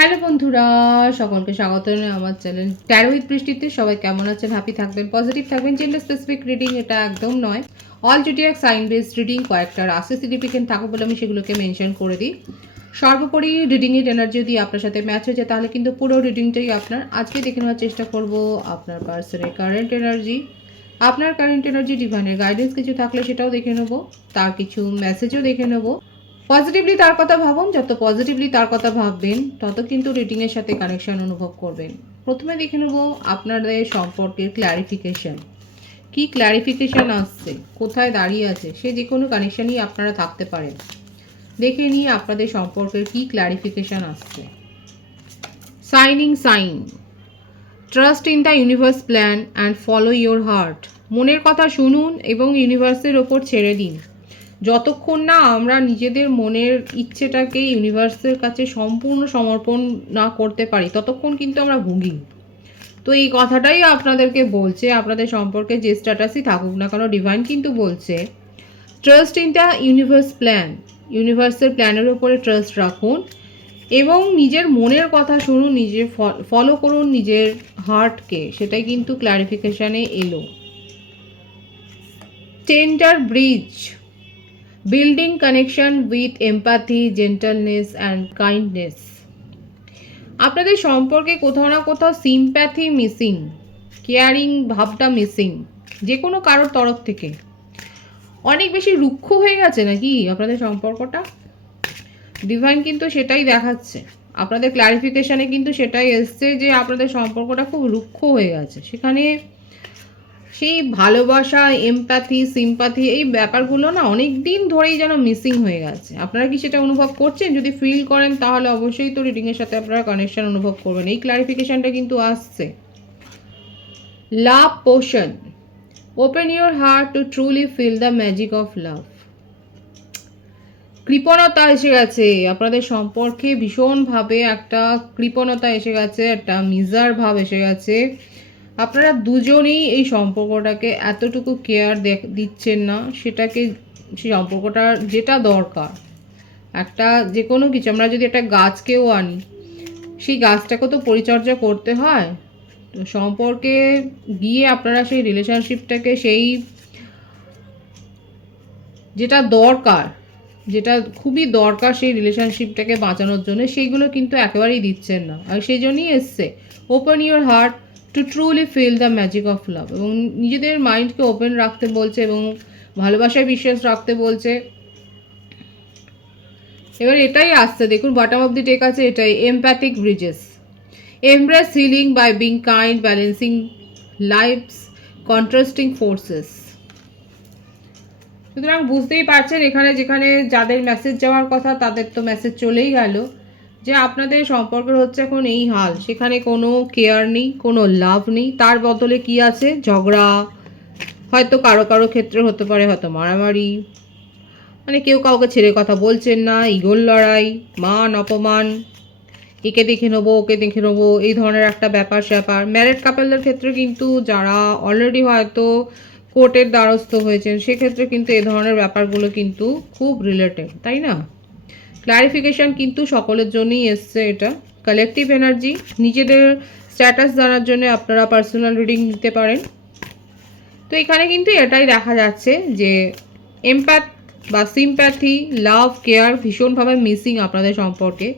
Hello বন্ধুরা, সকলকে স্বাগত জানাই আমার চ্যানেল ট্যারো উইথ বৃষ্টিতে। সবাই কেমন আছেন? হ্যাপি থাকবেন, পজিটিভ থাকবেন। জেন্ডার স্পেসিফিক রিডিং এটা একদম নয়, all zodiac sign based reading. কয়েকটা রাশি সিগনিফিকেন্ট থাকবে বলে আমি সেগুলোকে মেনশন করে দিই। সর্বোপরি রিডিংয়ের এনার্জি যদি আপনার সাথে ম্যাচ হয়ে যায় তাহলে কিন্তু পুরো রিডিংটাই আপনার। আজকে দেখে নেওয়ার চেষ্টা করব আপনার পার্সনের কারেন্ট এনার্জি। আপনার কারেন্ট এনার্জি ডিভাইনের গাইডেন্স কিছু থাকলে সেটাও দেখে নেব, তার কিছু মেসেজও দেখে নেব। পজিটিভলি তার কথা ভাবুন, যত পজিটিভলি তার কথা ভাববেন তত কিন্তু রিডিংয়ের সাথে কানেকশন অনুভব করবেন। প্রথমে দেখে নেব আপনাদের সম্পর্কের ক্ল্যারিফিকেশন। কি ক্ল্যারিফিকেশন আসছে, কোথায় দাঁড়িয়ে আছে, সে যে কোনো কানেকশনই আপনারা থাকতে পারেন। দেখে নিয়ে আপনাদের সম্পর্কের কি ক্ল্যারিফিকেশন আসছে। Signing sign, trust in the universe plan and follow your heart. মনের কথা শুনুন এবং ইউনিভার্সের ওপর ছেড়ে দিন। যতক্ষণ না আমরা নিজেদের মনের ইচ্ছেটাকে ইউনিভার্সের কাছে সম্পূর্ণ সমর্পণ না করতে পারি ততক্ষণ কিন্তু আমরা ভুগি। তো এই কথাটাই আপনাদেরকে বলছে, আপনাদের সম্পর্কে যে স্ট্যাটাসই থাকুক না কেন ডিভাইন কিন্তু বলছে trust in the universe plan. ইউনিভার্সের প্ল্যানের উপরে ট্রাস্ট রাখুন এবং নিজের মনের কথা শুনুন, নিজে ফলো করুন নিজের হার্টকে। সেটাই কিন্তু ক্ল্যারিফিকেশানে এলো। Tender bridge, building connection with empathy, gentleness and kindness. আপনাদের সম্পর্কে কোথাও না কোথাও সিম্প্যাথি মিসিং, কেয়ারিং ভাবটা মিসিং যে কোনো কারোর তরফ থেকে। অনেক বেশি রুক্ষ হয়ে গেছে নাকি আপনাদের সম্পর্কটা? ডিভাইন কিন্তু সেটাই দেখাচ্ছে, আপনাদের ক্ল্যারিফিকেশানে কিন্তু সেটাই এসছে যে আপনাদের সম্পর্কটা খুব রুক্ষ হয়ে গেছে। সেখানে সেই ভালোবাসা, এমপ্যাথি, সিম্প্যাথি এই ব্যাপারগুলো না অনেক দিন ধরেই যেন মিসিং হয়ে গেছে। আপনারা কি সেটা অনুভব করছেন? যদি ফিল করেন তাহলে অবশ্যই তো রিডিংয়ের সাথে আপনারা কানেকশন অনুভব করবেন। এই ক্ল্যারিফিকেশানটা কিন্তু আসছে। Love potion, open your heart to truly feel the magic of love. কৃপণতা এসে গেছে আপনাদের সম্পর্কে, ভীষণভাবে একটা কৃপণতা এসে গেছে, একটা মিজার ভাব এসে গেছে। আপনারা দুজনেই এই সম্পর্কটাকে এতটুকু কেয়ার দিচ্ছেন না, সেটাকে সেই সম্পর্কটা যেটা দরকার। একটা যে কোনো কিছু আমরা যদি একটা গাছকেও আনি, সেই গাছটাকে তো পরিচর্যা করতে হয়। তো সম্পর্কে গিয়ে আপনারা সেই রিলেশনশিপটাকে সেই যেটা দরকার, যেটা খুবই দরকার সেই রিলেশনশিপটাকে বাঁচানোর জন্য, সেইগুলো কিন্তু একেবারেই দিচ্ছেন না। আর সেই জন্যই এসছে open your heart to truly feel the magic of love. এবং নিজেদের মাইন্ডকে ওপেন রাখতে বলছে এবং ভালোবাসায় বিশ্বাস রাখতে বলছে। এবার এটাই আসছে, দেখুন বটম অফ দি টেক আছে এটাই, empathic bridges, embrace healing by being kind, balancing life's contrasting forces. সুতরাং বুঝতেই পারছেন এখানে যেখানে যাদের মেসেজ যাওয়ার কথা তাদের তো মেসেজ চলেই গেল যে আপনাদের সম্পর্কের হচ্ছে এখন এই হাল। সেখানে কোনো কেয়ার নেই, কোনো লাভ নেই, তার বদলে কি আছে? ঝগড়া, হয়তো কারো কারো ক্ষেত্রে হতে পারে হয়তো মারামারি, মানে কেউ কাউকে ছেড়ে কথা বলছেন না, ইগোর লড়াই, মান অপমান, একে দেখে নেবো ওকে দেখে নেবো, এই ধরনের একটা ব্যাপার স্যাপার। ম্যারিড কাপলদের ক্ষেত্রে কিন্তু যারা অলরেডি হয়তো কোর্টের দ্বারস্থ হয়েছেন সেক্ষেত্রে কিন্তু এই ধরনের ব্যাপারগুলো কিন্তু খুব রিলেটেড, তাই না? ক্লারিফিকেশান কিন্তু সকলের জন্যই এসছে। এটা কালেকটিভ এনার্জি। নিজেদের স্ট্যাটাস জানার জন্য আপনারা পার্সোনাল রিডিং নিতে পারেন। তো এখানে কিন্তু এটাই দেখা যাচ্ছে যে এমপ্যাথ বা সিম্প্যাথি, লাভ, কেয়ার ভীষণভাবে মিসিং আপনাদের সম্পর্কে।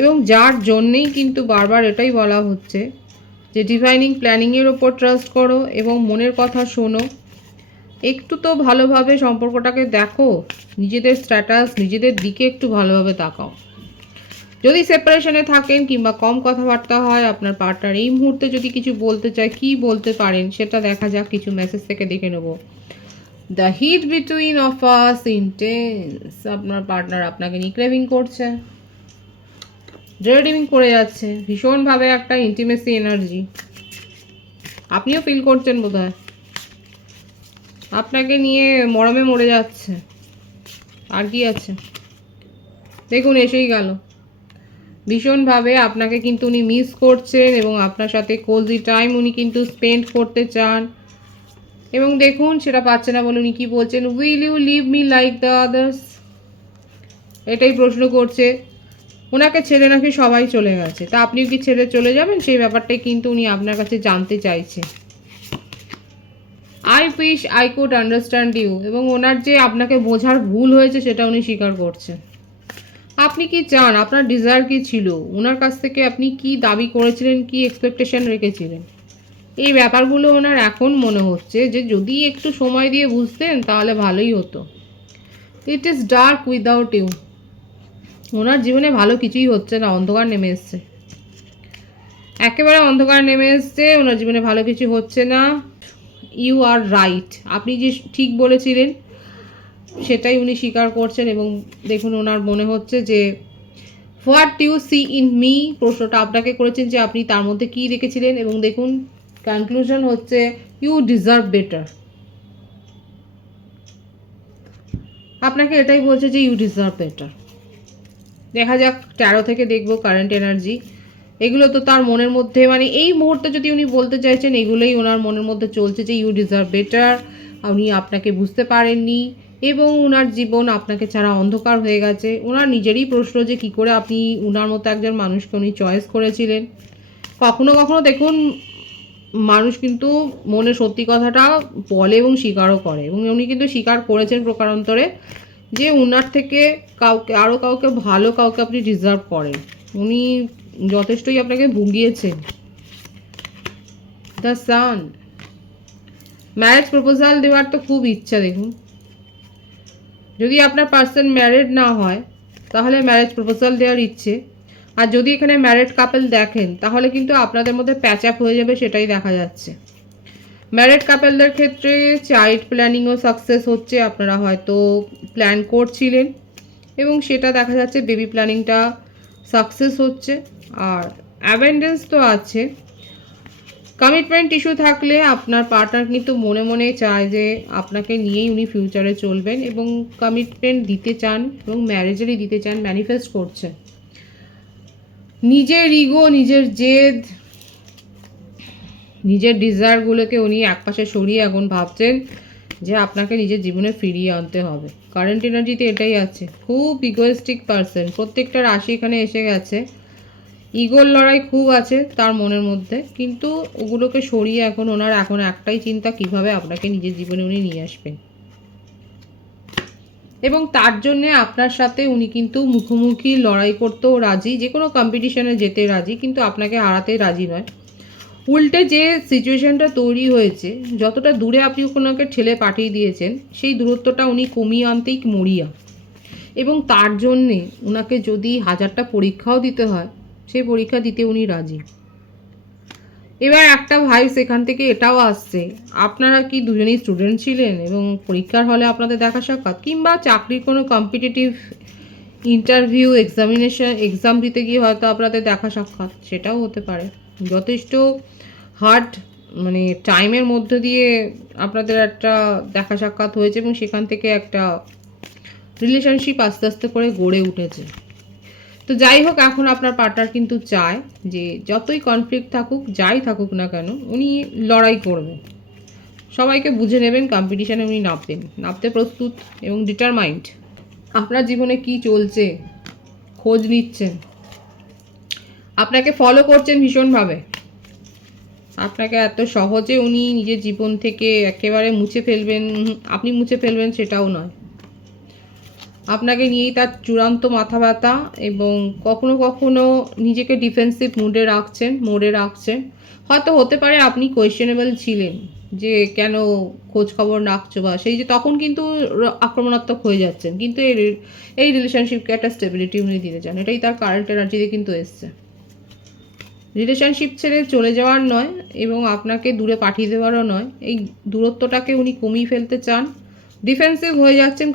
এবং যার জন্যেই কিন্তু বারবার এটাই বলা হচ্ছে যে ডিভাইনিং প্ল্যানিংয়ের ওপর ট্রাস্ট করো এবং মনের কথা শোনো। একটু তো ভালোভাবে সম্পর্কটাকে দেখো, নিজেদের স্ট্যাটাস, নিজেদের দিকে একটু ভালোভাবে তাকাও। যদি সেপারেশনে থাকেন কিংবা কম কথাবার্তা হয়, আপনার পার্টনার এই মুহূর্তে যদি কিছু বলতে চায়, কি বলতে পারেন সেটা দেখা যাক। কিছু মেসেজ থেকে দেখে নেব। The heat between of us intense. আপনার পার্টনার আপনাকে নিয়ে ক্রেভিং করছে, ড্রেডিং করে যাচ্ছে, ভীষণভাবে একটা ইন্টিমেসি এনার্জি আপনিও ফিল করছেন বোধহয়। আপনাকে নিয়ে মরমে মরে যাচ্ছে। আর কি আছে দেখুন, এসেই গেল। ভীষণভাবে আপনাকে কিন্তু উনি মিস করছেন এবং আপনার সাথে কোজি টাইম উনি কিন্তু স্পেন্ড করতে চান। এবং দেখুন সেটা পাচ্ছে না বলে উনি কী বলছেন, will you leave me like the others, এটাই প্রশ্ন করছে। ওনাকে ছেড়ে নাকি সবাই চলে গেছে, তা আপনিও কি ছেড়ে চলে যাবেন সেই ব্যাপারটাই কিন্তু উনি আপনার কাছে জানতে চাইছে। I wish I could understand you, এবং ওনার যে আপনাকে বোঝার ভুল হয়েছে সেটা উনি স্বীকার করছেন। আপনি কি চান, আপনার ডিজায়ার কি ছিল, ওনার কাছ থেকে আপনি কি দাবি করেছিলেন, কি এক্সপেকটেশন রেখেছিলেন, এই ব্যাপারগুলো ওনার এখন মনে হচ্ছে যে যদি একটু সময় দিয়ে বুঝতেন তাহলে ভালোই হতো। It is dark without you, ওনার জীবনে ভালো কিছুই হচ্ছে না, অন্ধকার নেমে এসছে, একেবারে অন্ধকার নেমে এসছে, ওনার জীবনে ভালো কিছু হচ্ছে না। ইউ আর রাইট, আপনি যে ঠিক বলেছিলেন সেটাই উনি স্বীকার করছেন। এবং দেখুন ওনার মনে হচ্ছে যে what you see in me, প্রশ্নটা আপনাকে করেছেন যে আপনি তার মধ্যে কী দেখেছিলেন, এবং দেখুন কনক্লুশন হচ্ছে ইউ ডিজার্ভ বেটার। আপনাকে এটাই বলছে যে ইউ ডিজার্ভ বেটার। দেখা যাক ট্যারো থেকে দেখবো কারেন্ট এনার্জি, এগুলো তো তার মনের মধ্যে, মানে এই মুহূর্তে যদি উনি বলতে চাইছেন এগুলোই ওনার মনের মধ্যে চলছে যে ইউ ডিজার্ভ বেটার, উনি আপনাকে বুঝতে পারেননি এবং ওনার জীবন আপনাকে ছাড়া অন্ধকার হয়ে গেছে। ওনার নিজেরই প্রশ্ন যে কী করে আপনি ওনার মতো একজন মানুষকে উনি চয়েস করেছিলেন। কখনো কখনো দেখুন মানুষ কিন্তু মনে সত্যি কথাটা বলে এবং স্বীকারও করে, এবং উনি কিন্তু স্বীকার করেছেন প্রকারান্তরে যে ওনার থেকে কাউকে, আরও কাউকে, ভালো কাউকে আপনি ডিজার্ভ করেন। উনি যথেষ্টই আপনাকে ভুগিয়েছেন। দ্য সান, ম্যারেজ প্রপোজাল দেওয়ার তো খুব ইচ্ছা। দেখুন যদি আপনার পার্সন ম্যারিড না হয় তাহলে ম্যারেজ প্রপোজাল দেওয়ার ইচ্ছে, আর যদি এখানে ম্যারিড কাপল দেখেন তাহলে কিন্তু আপনাদের মধ্যে প্যাচ আপ হয়ে যাবে, সেটাই দেখা যাচ্ছে। ম্যারিড কাপলদের ক্ষেত্রে চাইল্ড প্ল্যানিংও সাকসেস হচ্ছে, আপনারা হয়তো প্ল্যান করছিলেন এবং সেটা দেখা যাচ্ছে বেবি প্ল্যানিংটা সাকসেস হচ্ছে। আর অ্যাবেন্ডেন্স তো আছে। কমিটমেন্ট ইস্যু থাকলে আপনার পার্টনার কিন্তু মনে মনে চায় যে আপনাকে নিয়েই উনি ফিউচারে চলবেন এবং কমিটমেন্ট দিতে চান এবং ম্যারেজেরই দিতে চান, ম্যানিফেস্ট করছে। নিজের ইগো, নিজের জেদ, নিজের ডিজায়ারগুলোকে উনি একপাশে সরিয়ে এখন ভাবছেন যে আপনাকে নিজের জীবনে ফিরিয়ে আনতে হবে। কারেন্ট এনার্জিতে এটাই আছে, খুব ইগোয়েস্টিক পারসন, প্রত্যেকটা রাশি এখানে এসে গেছে। ইগোর লড়াই খুব আছে তার মনের মধ্যে, কিন্তু ওগুলোকে সরিয়ে এখন ওনার এখন একটাই চিন্তা, কিভাবে আপনাকে নিজের জীবনে উনি নিয়ে আসবেন। এবং তার জন্যে আপনার সাথে উনি কিন্তু মুখোমুখি লড়াই করতেও রাজি, যে কোনো কম্পিটিশনে যেতে রাজি, কিন্তু আপনাকে হারাতে রাজি নয়। উল্টে যে সিচুয়েশনটা তৈরি হয়েছে, যতটা দূরে আপনি ওনাকে ঠেলে পাঠিয়ে দিয়েছেন সেই দূরত্বটা উনি কমিয়ে আনতেই মরিয়া, এবং তার জন্যে ওনাকে যদি 1000টা পরীক্ষাও দিতে হয় সেই পরীক্ষা দিতে উনি রাজি। এবার একটা ভাইবস এখান থেকে এটাও আসছে, আপনারা কি দুজনেই স্টুডেন্ট ছিলেন এবং পরীক্ষার হলে আপনাদের দেখা সাক্ষাৎ, কিংবা চাকরির কোনো কম্পিটিটিভ ইন্টারভিউ, এক্সাম দিতে গিয়ে হয়তো আপনাদের দেখা সাক্ষাৎ, সেটাও হতে পারে। যথেষ্ট হার্ড মানে টাইমের মধ্যে দিয়ে আপনাদের একটা দেখা সাক্ষাৎ হয়েছে এবং সেখান থেকে একটা রিলেশনশিপ আস্তে আস্তে করে গড়ে উঠেছে। তো যাই হোক, এখন আপনার পার্টনার কিন্তু চায় যে যতই কনফ্লিক্ট থাকুক, যাই থাকুক না কেন, উনি লড়াই করবেন, সবাইকে বুঝে নেবেন, কম্পিটিশানে উনি নামতে প্রস্তুত এবং ডিটারমাইন্ড। আপনার জীবনে কি চলছে খোঁজ নিচ্ছেন, আপনাকে ফলো করছেন ভীষণভাবে। আপনাকে এত সহজে উনি নিজের জীবন থেকে একেবারে মুছে ফেলবেন, আপনি মুছে ফেলবেন সেটাও নয়। আপনাকে নিয়েই তার চূড়ান্ত মাথা ব্যথা, এবং কখনো কখনো নিজেকে ডিফেন্সিভ মোডে রাখছেন। হয়তো হতে পারে আপনি কোয়েশ্চেনেবল ছিলেন যে কেন খোঁজ খবর রাখছো, বা সেই যে তখন কিন্তু আক্রমণাত্মক হয়ে যাচ্ছেন, কিন্তু এই রিলেশনশিপকে একটা স্টেবিলিটি উনি দিতে চান, এটাই তার কারেন্ট এনার্জিতে কিন্তু এসছে। রিলেশনশিপ ছেড়ে চলে যাওয়ার নয় এবং আপনাকে দূরে পাঠিয়ে দেওয়ারও নয়, এই দূরত্বটাকে উনি কমিয়ে ফেলতে চান। ডিফেন্সিভ হয়ে যাচ্ছেন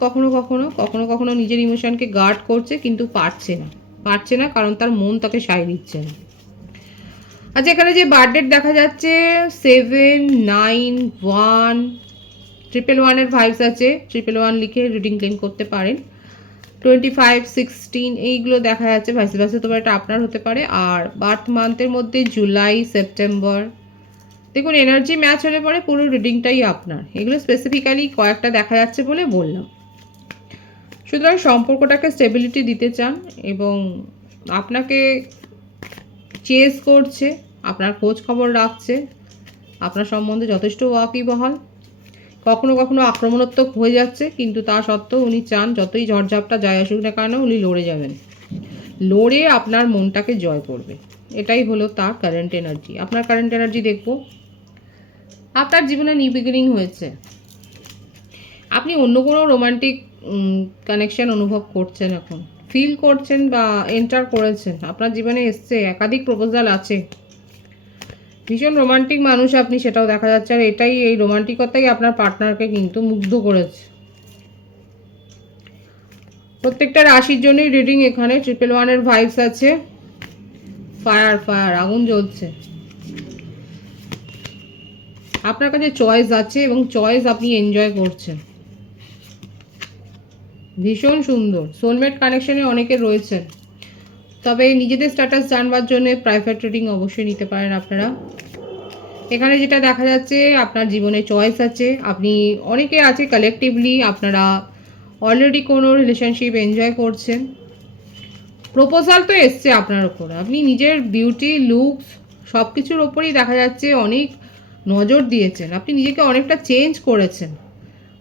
কখনো নিজের ইমোশনকে গার্ড করছে, কিন্তু পারছে না কারণ তার মন তাকে সায় দিচ্ছে না। আচ্ছা, এখানে যে বার্থডেট দেখা যাচ্ছে 7, 9, 1, 111 ভাইবস আছে, 111 লিখে রিডিং ক্লেম করতে পারেন। 25, 16 এইগুলো দেখা যাচ্ছে, ভাইস ভার্সা তোমার এটা আপনার হতে পারে। আর বার্থ মান্থের মধ্যে জুলাই, সেপ্টেম্বর, দেখুন এনার্জি ম্যাচ হলে পরে পুরো রিডিংটাই আপনার। এগুলো স্পেসিফিক্যালি কয়েকটা দেখা যাচ্ছে বলে বললাম। সুতরাং সম্পর্কটাকে স্টেবিলিটি দিতে চান এবং আপনাকে চেস করছে, আপনার খোঁজ খবর রাখছে, আপনার সম্বন্ধে যথেষ্ট ওয়াকিবহাল, কখনো কখনো আক্রমণাত্মক হয়ে যাচ্ছে, কিন্তু তা সত্ত্বেও উনি চান যতই ঝড়ঝাপটা যায় আসুক না কেন উনি লড়ে যাবেন, লড়ে আপনার মনটাকে জয় করবে। এটাই হলো তার কারেন্ট এনার্জি। আপনার কারেন্ট এনার্জি দেখব। আপনার জীবনে নিউ বিগিনিং হয়েছে, আপনি অন্য কোনো রোমান্টিক কানেকশন অনুভব করছেন, এখন ফিল করছেন বা এন্টার করেছেন, আপনার জীবনে এসছে, একাধিক প্রপোজাল আছে, ভীষণ রোমান্টিক মানুষ আপনি, সেটাও দেখা যাচ্ছে। আর এটাই, এই রোমান্টিকতাই আপনার পার্টনারকে কিন্তু মুগ্ধ করেছে। প্রত্যেকটা রাশির জন্যই রিডিং এখানে 111 ভাইবস আছে। ফায়ার ফায়ার, আগুন জ্বলছে। আপনার কাছে চয়েস আছে এবং চয়েস আপনি এনজয় করছেন, ভীষণ সুন্দর। সোলমেট কানেকশনে অনেকে রয়েছেন, তবে নিজেদের স্ট্যাটাস জানবার জন্য প্রাইভেট রিডিং অবশ্যই নিতে পারেন আপনারা। এখানে যেটা দেখা যাচ্ছে, আপনার জীবনে চয়েস আছে, আপনি অনেকে আছে কালেকটিভলি আপনারা অলরেডি কোনো রিলেশনশিপ এনজয় করছেন। প্রপোজাল তো এসছে আপনার ওপর, আপনি নিজের বিউটি লুকস সব কিছুর ওপরেই দেখা যাচ্ছে অনেক নজর দিয়েছেন, আপনি নিজেকে অনেকটা চেঞ্জ করেছেন,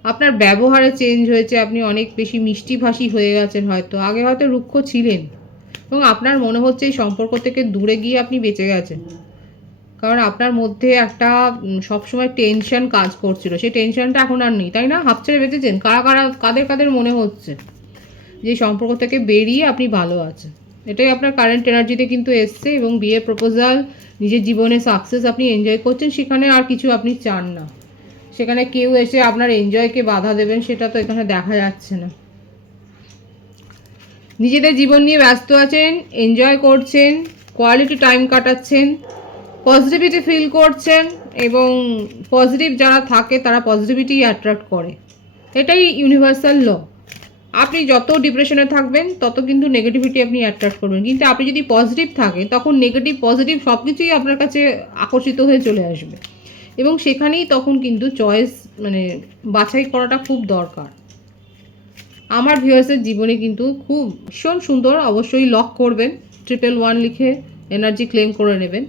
আপনার ব্যবহারে চেঞ্জ হয়েছে, আপনি অনেক বেশি মিষ্টিভাষী হয়ে গেছেন, হয়তো আগে হয়তো রুক্ষ ছিলেন, এবং আপনার মনে হচ্ছে এই সম্পর্ক থেকে দূরে গিয়ে আপনি বেঁচে গেছেন, কারণ আপনার মধ্যে একটা সবসময় টেনশন কাজ করছিল, সেই টেনশনটা এখন আর নেই, তাই না? হাফ ছেড়ে বেঁচেছেন। কারা কারা, কাদের কাদের মনে হচ্ছে যে সম্পর্ক থেকে বেরিয়ে আপনি ভালো আছেন? এটাই আপনার কারেন্ট এনার্জিতে কিন্তু এসছে, এবং বিয়ে প্রপোজাল, নিজের জীবনে সাকসেস আপনি এনজয় করছেন, সেখানে আর কিছু আপনি চান না, সেখানে কেউ এসে আপনার এনজয়কে বাধা দেবেন সেটা তো এখানে দেখা যাচ্ছে না। নিজেদের জীবন নিয়ে ব্যস্ত আছেন, এনজয় করছেন, কোয়ালিটি টাইম কাটাচ্ছেন, পজিটিভিটি ফিল করছেন, এবং পজিটিভ যারা থাকে তারা পজিটিভিটি অ্যাট্রাক্ট করে, এটাই ইউনিভার্সাল ল। আপনি যত ডিপ্রেশনে থাকবেন তত কিন্তু নেগেটিভিটি আপনি অ্যাট্রাক্ট করবেন, কিন্তু আপনি যদি পজিটিভ থাকেন তখন নেগেটিভ পজিটিভ সব কিছুই আপনার কাছে আকর্ষিত হয়ে চলে আসবে, এবং সেখানেই তখন কিন্তু চয়েস মানে বাছাই করাটা খুব দরকার। আমার ভিউয়ার্সের জীবনে কিন্তু খুব ভীষণ সুন্দর, অবশ্যই লক করবেন, 111 লিখে এনার্জি ক্লেম করে নেবেন।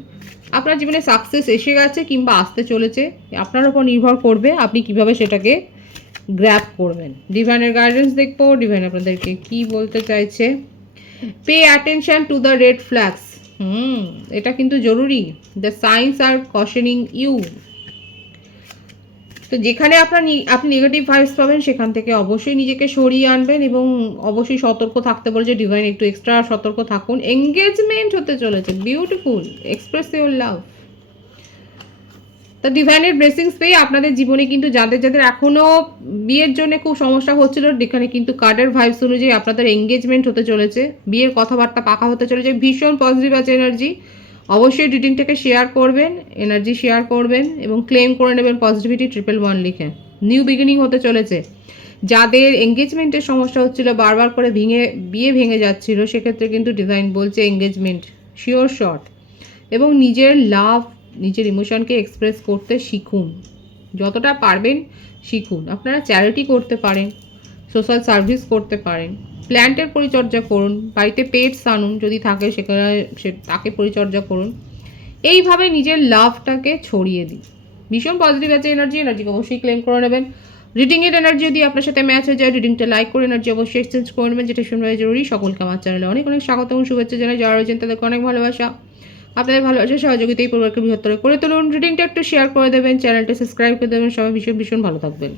আপনার জীবনে সাকসেস এসে গেছে কিংবা আসতে চলেছে, আপনার উপর নির্ভর করবে আপনি কিভাবে সেটাকে গ্র্যাব করবেন। ডিভাইনের গাইডেন্স দেখবো, ডিভাইন আপনাদেরকে কি বলতে চাইছে। Pay attention to the red flags. এটা কিন্তু জরুরি। The signs are cautioning you. তো যেখানে আপনি নেগেটিভ ভাইবস পাবেন সেখান থেকে অবশ্যই নিজেকে সরিয়ে আনবেন, এবং অবশ্যই সতর্ক থাকতে বলছে ডিভাইন, একটু এক্সট্রা সতর্ক থাকুন। এঙ্গেজমেন্ট হতে চলেছে, বিউটিফুল, এক্সপ্রেস ইউর লাভ। তো ডিভাইনের ব্লেসিংস পেয়ে আপনাদের জীবনে কিন্তু যাদের যাদের এখনও বিয়ের জন্য খুব সমস্যা হচ্ছিল, এখানে কিন্তু কার্ডের ভাইবস অনুযায়ী আপনাদের এঙ্গেজমেন্ট হতে চলেছে, বিয়ের কথাবার্তা পাকা হতে চলেছে, ভীষণ পজিটিভ আছে এনার্জি। অবশ্যই রিডিংটাকে শেয়ার করবেন, এনার্জি শেয়ার করবেন, এবং ক্লেম করে নেবেন পজিটিভিটি 111 লিখে। নিউ বিগিনিং হতে চলেছে। যাদের এঙ্গেজমেন্টের সমস্যা হচ্ছিল, বারবার করে বিয়ে ভেঙে যাচ্ছিল, সেক্ষেত্রে কিন্তু ডিভাইন বলছে এঙ্গেজমেন্ট শিওর শট, এবং নিজের লাভ, নিজের ইমোশনকে এক্সপ্রেস করতে শিখুন, যতটা পারবেন শিখুন। আপনারা চ্যারিটি করতে পারেন, সোশ্যাল সার্ভিস করতে পারেন, প্ল্যান্টের পরিচর্যা করুন, বাড়িতে পেটস আনুন যদি থাকে, সেখানে তাকে পরিচর্যা করুন। এইভাবে নিজের লাভটাকে ছড়িয়ে দিন। ভীষণ পজিটিভ আছে এনার্জিকে অবশ্যই ক্লেম করে নেবেন। রিডিংয়ের এনার্জি যদি আপনার সাথে ম্যাচ হয়ে যায়, রিডিংটা লাইক করে এনার্জি অবশ্যই এক্সচেঞ্জ করে নেবেন, যেটা শুনবে জরুরি। সকলকে আমার চ্যানেলে অনেক অনেক স্বাগত এবং শুভেচ্ছা জানাই। যারা রয়েছেন তাদেরকে অনেক ভালোবাসা। আপনাদের ভালোবাসা সহযোগিতা এই পরিবারকে বৃহত্তর করে তুলুন। রিডিংটা একটু শেয়ার করে দেবেন, চ্যানেলটা সাবস্ক্রাইব করে দেবেন। সবাই ভীষণ ভীষণ ভালো থাকবেন।